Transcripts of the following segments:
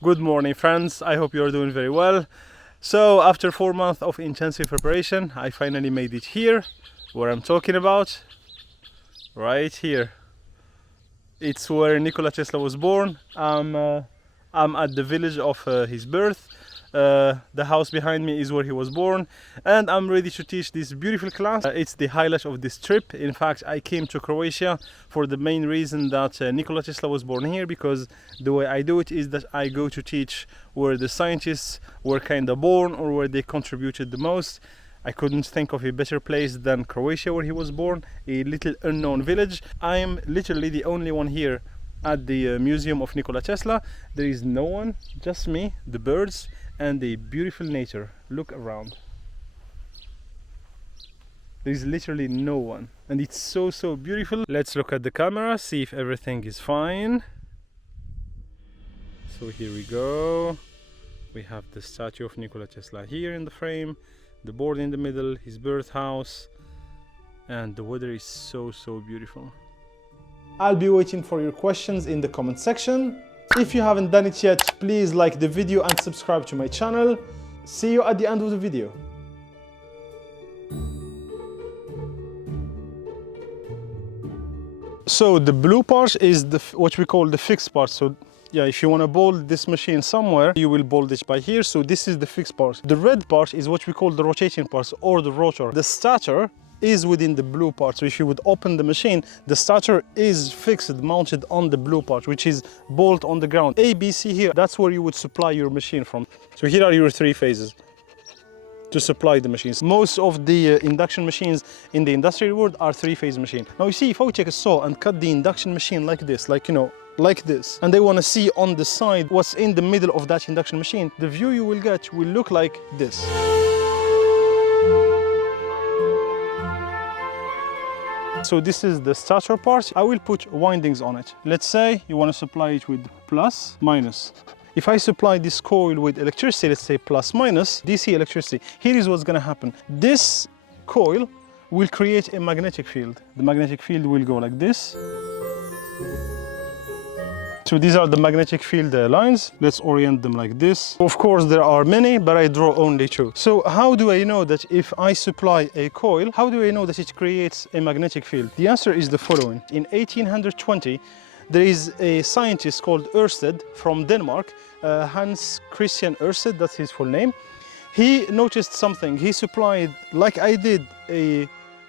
Good morning, friends. I hope you're doing very well. So after 4 months of intensive preparation, I finally made it here, where I'm talking about, right here. It's where Nikola Tesla was born. I'm at the village of his birth. The house behind me is where he was born, and I'm ready to teach this beautiful class. It's the highlight of this trip. In fact, I came to Croatia for the main reason that Nikola Tesla was born here, because the way I do it is that I go to teach where the scientists were kind of born or where they contributed the most. I couldn't think of a better place than Croatia, where he was born, a little unknown village. I am literally the only one here at the museum of Nikola Tesla. There is no one, just me, the birds, and the beautiful nature. Look around. There is literally no one, and it's so beautiful. Let's look at the camera, see if everything is fine. So here we go. We have the statue of Nikola Tesla here in the frame, the board in the middle, his birth house, and the weather is so beautiful. I'll be waiting for your questions in the comment section. If you haven't done it yet, please like the video and subscribe to my channel. See you at the end of the video. So the blue part is what we call the fixed part. So yeah, if you want to bolt this machine somewhere, you will bolt it by here. So this is the fixed part. The red part is what we call the rotating parts, or the rotor. The starter is within the blue part. So if you would open the machine, the starter is fixed, mounted on the blue part, which is bolt on the ground. A, B, C here, that's where you would supply your machine from. So here are your three phases to supply the machines. Most of the induction machines in the industrial world are three-phase machine. Now you see, if I take a saw and cut the induction machine like this, like this, and they want to see on the side what's in the middle of that induction machine, the view you will get will look like this. So this is the starter part. I will put windings on it. Let's say you want to supply it with plus, minus. If I supply this coil with electricity, let's say plus minus, DC electricity, here is what's going to happen. This coil will create a magnetic field. The magnetic field will go like this. So these are the magnetic field lines. Let's orient them like this. Of course, there are many, but I draw only two. So how do I know that if I supply a coil, how do I know that it creates a magnetic field? The answer is the following. In 1820, there is a scientist called Ørsted from Denmark, Hans Christian Ørsted, that's his full name. He noticed something. He supplied, like I did,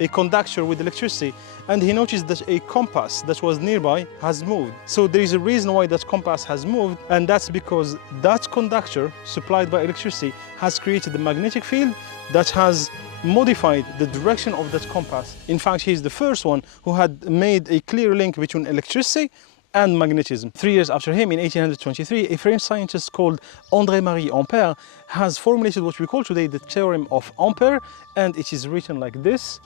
a conductor with electricity, and he noticed that a compass that was nearby has moved. So there is a reason why that compass has moved, and that's because that conductor supplied by electricity has created a magnetic field that has modified the direction of that compass. In fact, he's the first one who had made a clear link between electricity and magnetism. 3 years after him, in 1823, a French scientist called André-Marie Ampere has formulated what we call today the Theorem of Ampere, and it is written like this.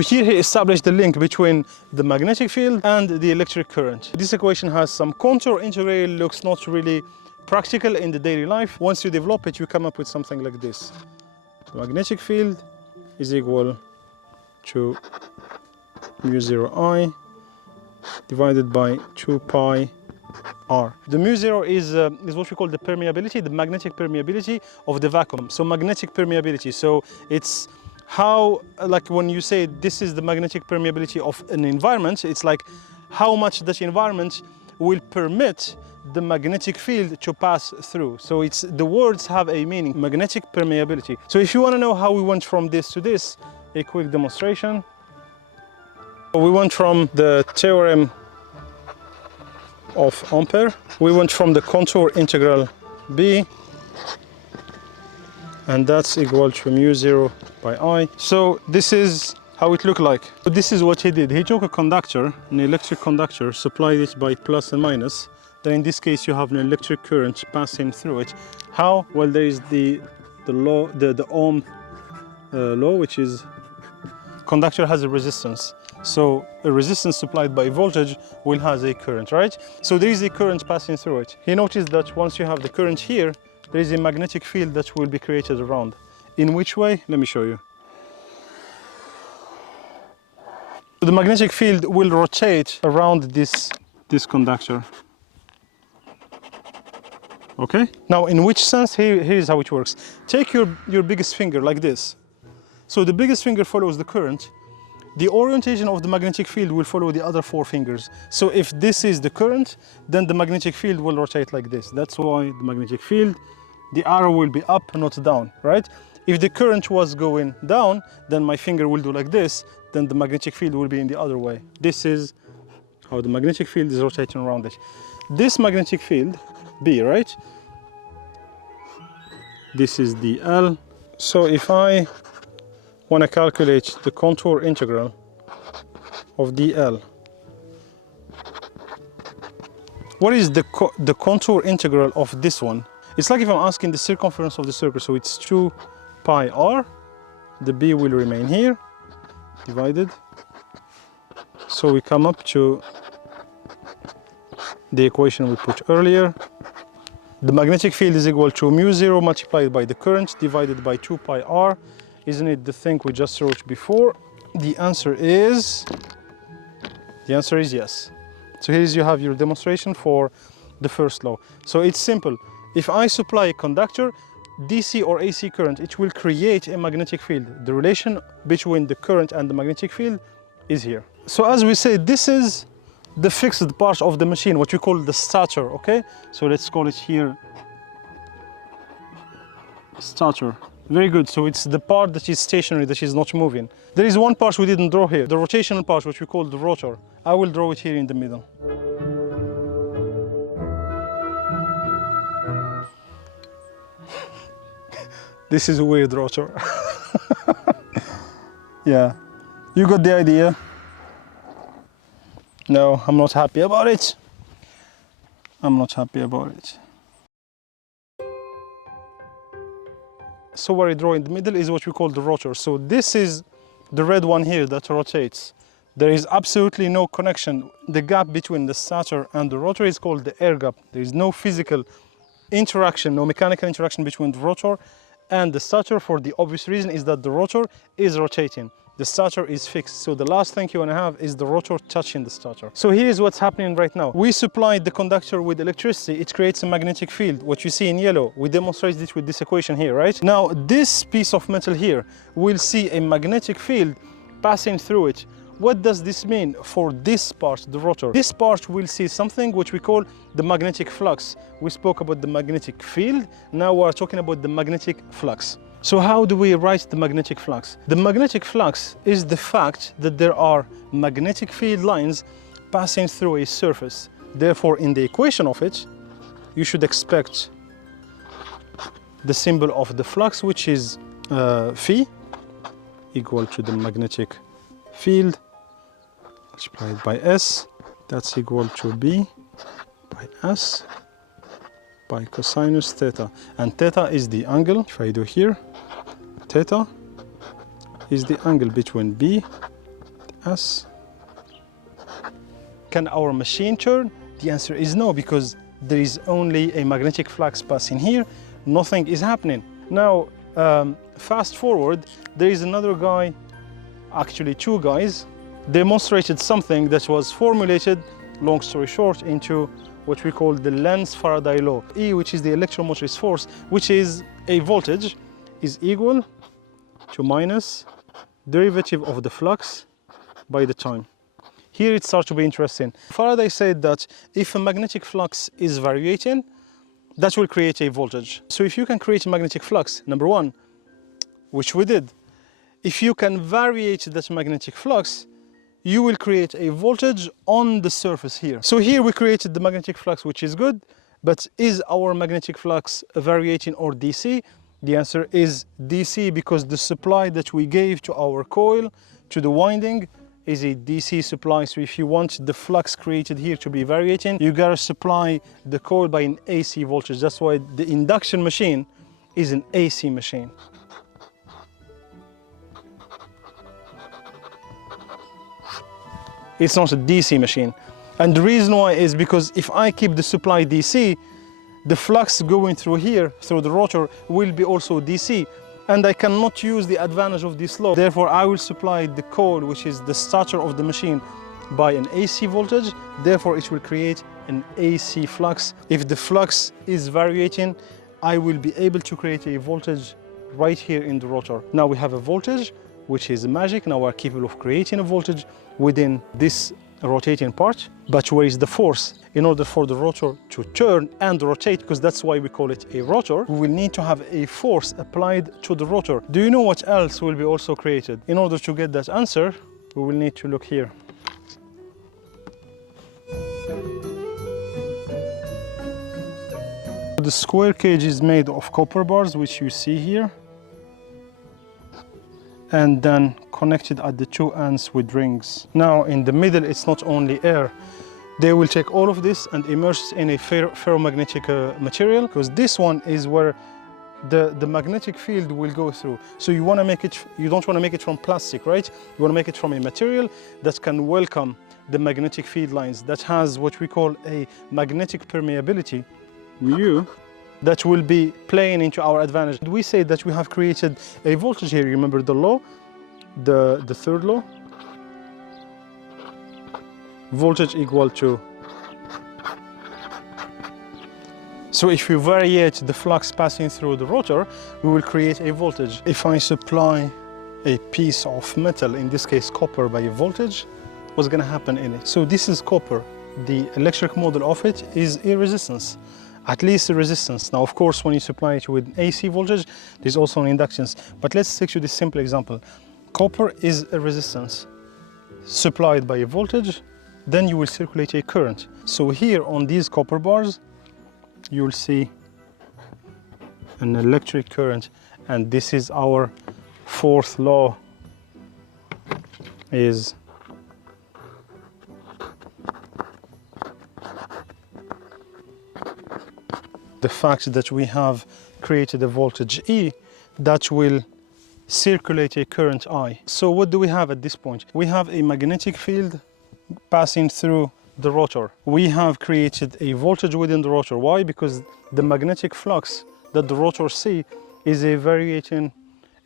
Here he established the link between the magnetic field and the electric current. This equation has some contour integral, looks not really practical in the daily life. Once you develop it, you come up with something like this. The magnetic field is equal to mu0I divided by 2 pi r. The mu0 is what we call the permeability, the magnetic permeability of the vacuum. So magnetic permeability, so it's how, like when you say this is the magnetic permeability of an environment, it's like how much that environment will permit the magnetic field to pass through. So it's, the words have a meaning, magnetic permeability. So if you want to know how we went from this to this, a quick demonstration. We went from the Theorem of Ampere, we went from the contour integral B, and that's equal to mu0 by I. So this is how it looked like. So this is what he did. He took a conductor, an electric conductor, supplied it by plus and minus. Then in this case you have an electric current passing through it. How? Well, there is the law, the Ohm law, which is conductor has a resistance. So a resistance supplied by voltage will have a current, right? So there is a current passing through it. He noticed that once you have the current here, there is a magnetic field that will be created around. In which way? Let me show you. The magnetic field will rotate around this conductor. Okay? Now, in which sense? Here's how it works. Take your biggest finger like this. So the biggest finger follows the current. The orientation of the magnetic field will follow the other 4 fingers. So if this is the current, then the magnetic field will rotate like this. That's why the magnetic field, the arrow will be up, not down, right? If the current was going down, then my finger will do like this, then the magnetic field will be in the other way. This is how the magnetic field is rotating around it. This magnetic field, B, right? This is the L. So if I want to calculate the contour integral of dl, what is the contour integral of this one? It's like if I'm asking the circumference of the circle, so it's 2 pi r, the b will remain here, divided. So we come up to the equation we put earlier. The magnetic field is equal to mu0 multiplied by the current divided by 2 pi r. Isn't it the thing we just wrote before? The answer is yes. So here you have your demonstration for the first law. So it's simple. If I supply a conductor, DC or AC current, it will create a magnetic field. The relation between the current and the magnetic field is here. So as we say, this is the fixed part of the machine, what we call the stator, okay? So let's call it here stator. Very good. So it's the part that is stationary, that is not moving. There is one part we didn't draw here, the rotational part, which we call the rotor. I will draw it here in the middle. This is a weird rotor. Yeah, you got the idea. No, I'm not happy about it. I'm not happy about it. So what I draw in the middle is what we call the rotor. So this is the red one here that rotates. There is absolutely no connection. The gap between the stator and the rotor is called the air gap. There is no physical interaction, no mechanical interaction between the rotor and the stator, for the obvious reason is that the rotor is rotating. The stator is fixed. So the last thing you want to have is the rotor touching the stator. So here's what's happening right now. We supplied the conductor with electricity. It creates a magnetic field. What you see in yellow, we demonstrated it with this equation here, right? Now this piece of metal here will see a magnetic field passing through it. What does this mean for this part, the rotor? This part will see something which we call the magnetic flux. We spoke about the magnetic field. Now we're talking about the magnetic flux. So how do we write the magnetic flux? The magnetic flux is the fact that there are magnetic field lines passing through a surface. Therefore, in the equation of it, you should expect the symbol of the flux, which is phi, equal to the magnetic field multiplied by S. That's equal to B by S by cosinus theta. And theta is the angle, if I do here, theta is the angle between B and S. Can our machine turn? The answer is no, because there is only a magnetic flux passing here. Nothing is happening. Now, fast forward, there is another guy, actually 2 guys, demonstrated something that was formulated, long story short, into what we call the Lenz-Faraday law. E, which is the electromotive force, which is a voltage, is equal to minus derivative of the flux by the time. Here it starts to be interesting. Faraday said that if a magnetic flux is varying, that will create a voltage. So if you can create a magnetic flux, number one, which we did, if you can variate that magnetic flux, you will create a voltage on the surface here. So here we created the magnetic flux, which is good, but is our magnetic flux varying or DC? The answer is DC, because the supply that we gave to our coil, to the winding, is a DC supply. So if you want the flux created here to be varying, you gotta supply the coil by an AC voltage. That's why the induction machine is an AC machine. It's not a DC machine. And the reason why is because if I keep the supply DC, the flux going through here, through the rotor, will be also DC. and I cannot use the advantage of this law. Therefore, I will supply the coil, which is the starter of the machine, by an AC voltage. Therefore, it will create an AC flux. If the flux is varying, I will be able to create a voltage right here in the rotor. Now we have a voltage, which is magic. Now we're capable of creating a voltage within this rotating part. But where is the force? In order for the rotor to turn and rotate, because that's why we call it a rotor, we will need to have a force applied to the rotor. Do you know what else will be also created? In order to get that answer, we will need to look here. The square cage is made of copper bars, which you see here, and then connected at the two ends with rings. Now in the middle, it's not only air. They will take all of this and immerse it in a ferromagnetic material, because this one is where the magnetic field will go through. So you want to make it, you don't want to make it from plastic, right? You want to make it from a material that can welcome the magnetic field lines, that has what we call a magnetic permeability, mu, that will be playing into our advantage. We say that we have created a voltage here. Remember the law, the third law? Voltage equal to. So if we variate the flux passing through the rotor, we will create a voltage. If I supply a piece of metal, in this case copper, by a voltage, what's going to happen in it? So this is copper. The electric model of it is a resistance, at least a resistance. Now, of course, when you supply it with AC voltage, there's also an inductance. But let's take you this simple example. Copper is a resistance supplied by a voltage, then you will circulate a current. So here on these copper bars, you will see an electric current, and this is our fourth law, is the fact that we have created a voltage E that will circulate a current I. So what do we have at this point? We have a magnetic field passing through the rotor. We have created a voltage within the rotor. Why? Because the magnetic flux that the rotor sees is a variating,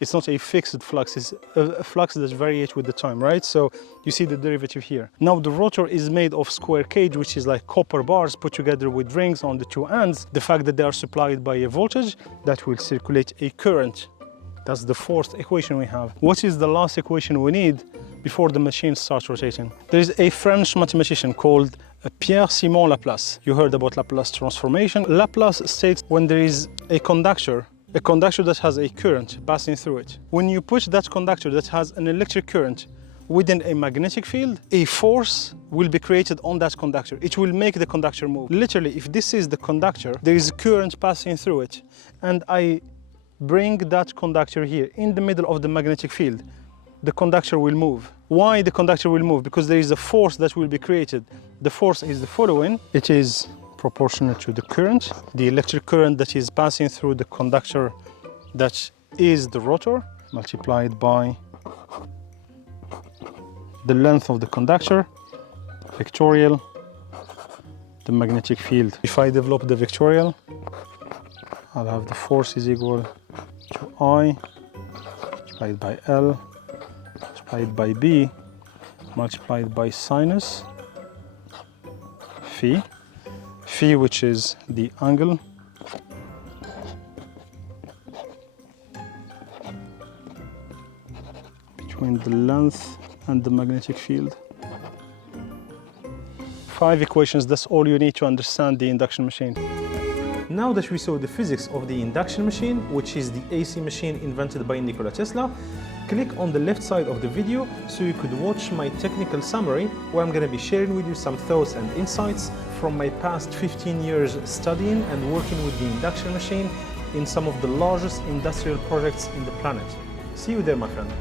it's not a fixed flux, it's a flux that varies with the time, right? So you see the derivative here. Now the rotor is made of square cage, which is like copper bars put together with rings on the two ends. The fact that they are supplied by a voltage that will circulate a current. That's the fourth equation we have. What is the last equation we need before the machine starts rotating? There is a French mathematician called Pierre-Simon Laplace. You heard about Laplace transformation. Laplace states when there is a conductor that has a current passing through it. When you put that conductor that has an electric current within a magnetic field, a force will be created on that conductor. It will make the conductor move. Literally, if this is the conductor, there is a current passing through it, and I bring that conductor here in the middle of the magnetic field, the conductor will move. Why the conductor will move? Because there is a force that will be created. The force is the following. It is proportional to the current, the electric current that is passing through the conductor that is the rotor, multiplied by the length of the conductor, vectorial, the magnetic field. If I develop the vectorial, I'll have the force is equal to I multiplied by L multiplied by B multiplied by sinus phi, which is the angle between the length and the magnetic field. 5 equations, that's all you need to understand the induction machine. Now that we saw the physics of the induction machine, which is the AC machine invented by Nikola Tesla, click on the left side of the video so you could watch my technical summary, where I'm going to be sharing with you some thoughts and insights from my past 15 years studying and working with the induction machine in some of the largest industrial projects in the planet. See you there, my friend.